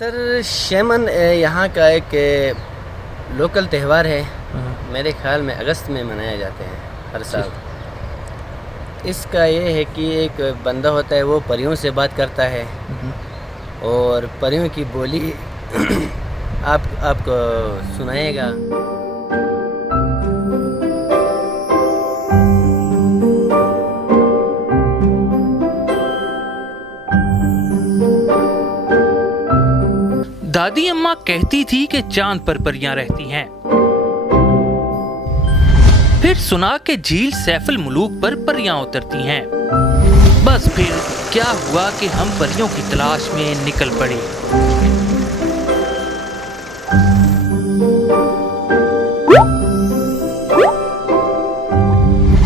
Sir शेमन यहाँ का एक लोकल त्यौहार है। मेरे ख्याल में अगस्त में मनाया जाते हैं हर साल। इसका ये है कि एक बंदा होता है, वो परियों से बात करता है और परियों की बोली आपको सुनाएगा। दादी अम्मा कहती थी कि चांद पर परियां रहती हैं। फिर सुना कि झील सैफुल मुलूक पर परियां उतरती हैं। बस फिर क्या हुआ कि हम परियों की तलाश में निकल पड़े।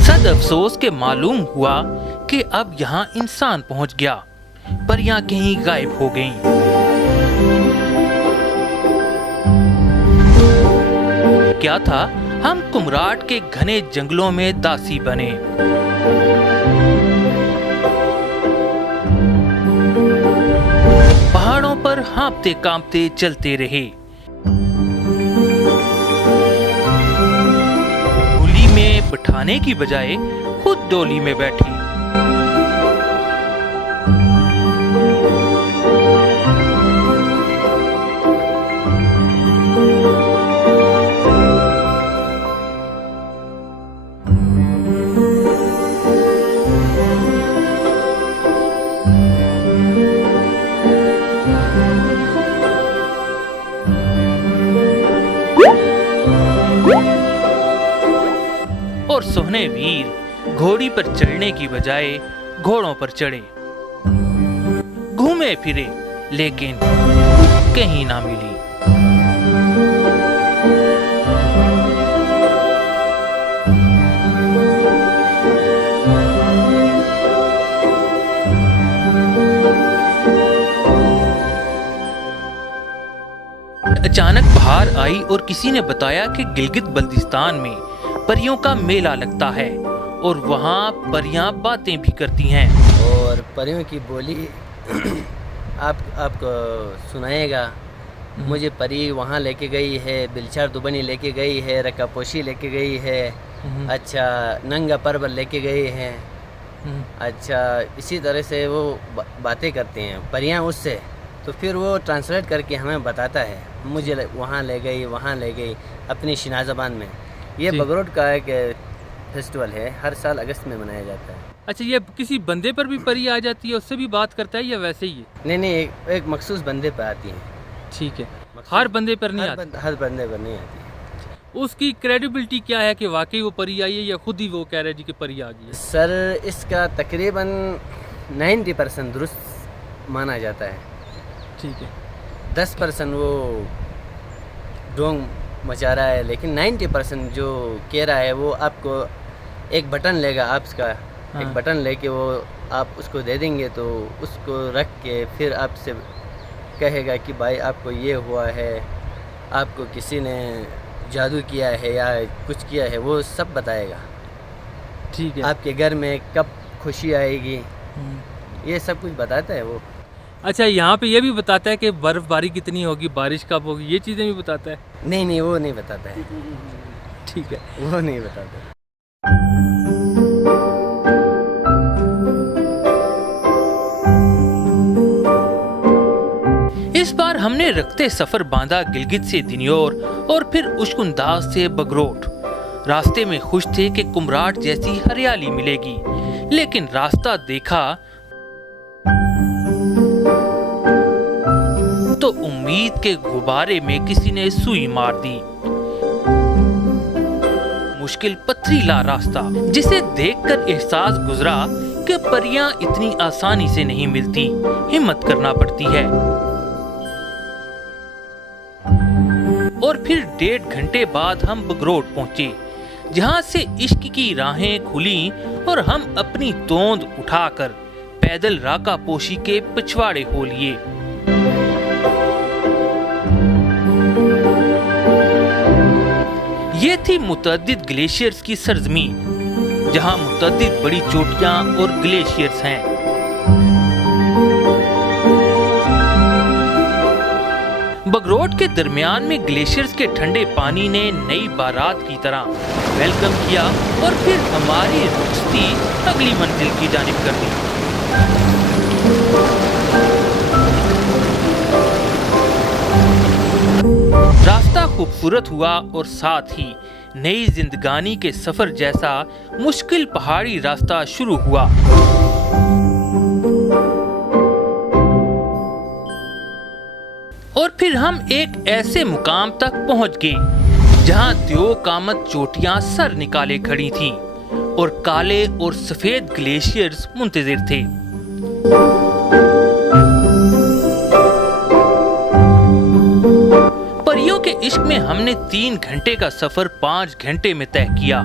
सद अफसोस के मालूम हुआ कि अब यहाँ इंसान पहुँच गया, परियां कहीं गायब हो गईं। क्या था, हम कुमराट के घने जंगलों में दासी बने। पहाड़ों पर हाँफते कांपते चलते रहे। डोली में बिठाने की बजाय खुद डोली में बैठे। और सोहने वीर घोड़ी पर चढ़ने की बजाय घोड़ों पर चढ़े। घूमे फिरे लेकिन कहीं ना मिली। अचानक बाहर आई और किसी ने बताया कि गिलगित बल्तिस्तान में परियों का मेला लगता है और वहाँ परियां बातें भी करती हैं। और परियों की बोली आपको सुनाएगा। मुझे परी वहाँ लेके गई है, बिलचार दुबनी लेके गई है, रकापोशी लेके गई है, अच्छा नंगा पर्वत लेके गई है। अच्छा इसी तरह से वो बातें करते हैं परियां उससे। तो फिर वो ट्रांसलेट करके हमें बताता है, मुझे वहाँ ले गई अपनी शिना ज़बान में। ये बगरोट का एक फेस्टिवल है, हर साल अगस्त में मनाया जाता है। अच्छा, ये किसी बंदे पर भी परी आ जाती है, उससे भी बात करता है या वैसे ही है? नहीं, एक मखसूस बंदे पर आती है। ठीक है, हर बंदे पर नहीं आती? हर बंदे पर नहीं आती है। उसकी क्रेडिबिलिटी क्या है कि वाकई वो परी आई है या खुद ही वो कह रहे हैं जी कि परी आ गई है? सर इसका तकरीबन 90% दुरुस्त माना जाता है। ठीक है, 10% वो ढोंग मचा रहा है, लेकिन 90% जो कह रहा है वो आपको एक बटन लेगा आपका। हाँ। एक बटन लेके वो आप उसको दे देंगे तो उसको रख के फिर आपसे कहेगा कि भाई आपको ये हुआ है, आपको किसी ने जादू किया है या कुछ किया है, वो सब बताएगा। ठीक है, आपके घर में कब खुशी आएगी, ये सब कुछ बताता है वो। अच्छा, यहाँ पे ये भी बताता है कि बर्फबारी कितनी होगी, बारिश कब होगी, ये चीज़ें भी बताता है? नहीं, वो नहीं बताता है। ठीक है, वो नहीं बताता है। इस बार हमने रखते सफर बांधा गिलगित से दिन्योर और फिर उश्कुंदाज से बगरोट। रास्ते में खुश थे कि कुमराट जैसी हरियाली मिलेगी, लेकिन रास्ता देखा तो उम्मीद के गुब्बारे में किसी ने सुई मार दी। मुश्किल पथरीला रास्ता, जिसे देखकर एहसास गुजरा कि परियां इतनी आसानी से नहीं मिलती, हिम्मत करना पड़ती है। और फिर 1.5 घंटे बाद हम बगरोट पहुंचे, जहां से इश्क की राहें खुली और हम अपनी तोंद उठाकर पैदल राका पोशी के पिछवाड़े हो लिए। ये थी मुतअद्दिद ग्लेशियर्स की सरजमीन, जहां मुतअद्दिद बड़ी चोटियां और ग्लेशियर्स हैं। बगरोट के दरमियान में ग्लेशियर्स के ठंडे पानी ने नई बारात की तरह वेलकम किया और फिर हमारी रुखसती अगली मंजिल की जानिब कर दी। रास्ता खूबसूरत हुआ और साथ ही नई जिंदगानी के सफर जैसा मुश्किल पहाड़ी रास्ता शुरू हुआ। और फिर हम एक ऐसे मुकाम तक पहुंच गए जहां दो कामत चोटियां सर निकाले खड़ी थीं और काले और सफेद ग्लेशियर्स मुंतजिर थे। परियों के इश्क में हमने 3 घंटे का सफर 5 घंटे में तय किया।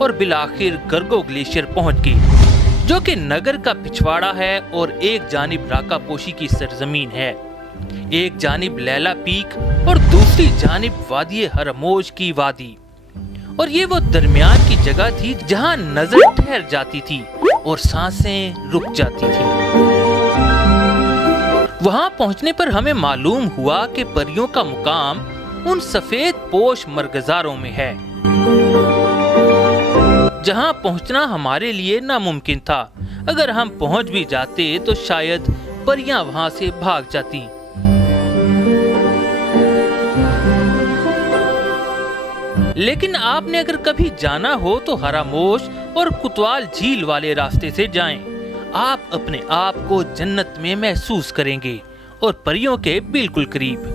और बिलाखिर गर्गो ग्लेशियर पहुंच गए, जो कि नगर का पिछवाड़ा है और एक जानिब राकापोशी की सरजमीन है, एक जानिब लैला पीक और दूसरी जानिब वादी हरमोज की वादी। और ये वो दरमियान की जगह थी जहां नजर ठहर जाती थी और सांसें रुक जाती थी। वहां पहुंचने पर हमें मालूम हुआ कि परियों का मुकाम उन सफेद पोश मरगजारों में है, जहां पहुंचना हमारे लिए नामुमकिन था। अगर हम पहुंच भी जाते तो शायद परियां वहां से भाग जाती। लेकिन आपने अगर कभी जाना हो तो हरामोश और कुतवाल झील वाले रास्ते से जाएं। आप अपने आप को जन्नत में महसूस करेंगे और परियों के बिल्कुल करीब।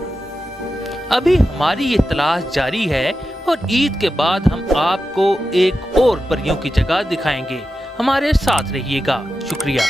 अभी हमारी ये तलाश जारी है और ईद के बाद हम आपको एक और परियों की जगह दिखाएंगे। हमारे साथ रहिएगा। शुक्रिया।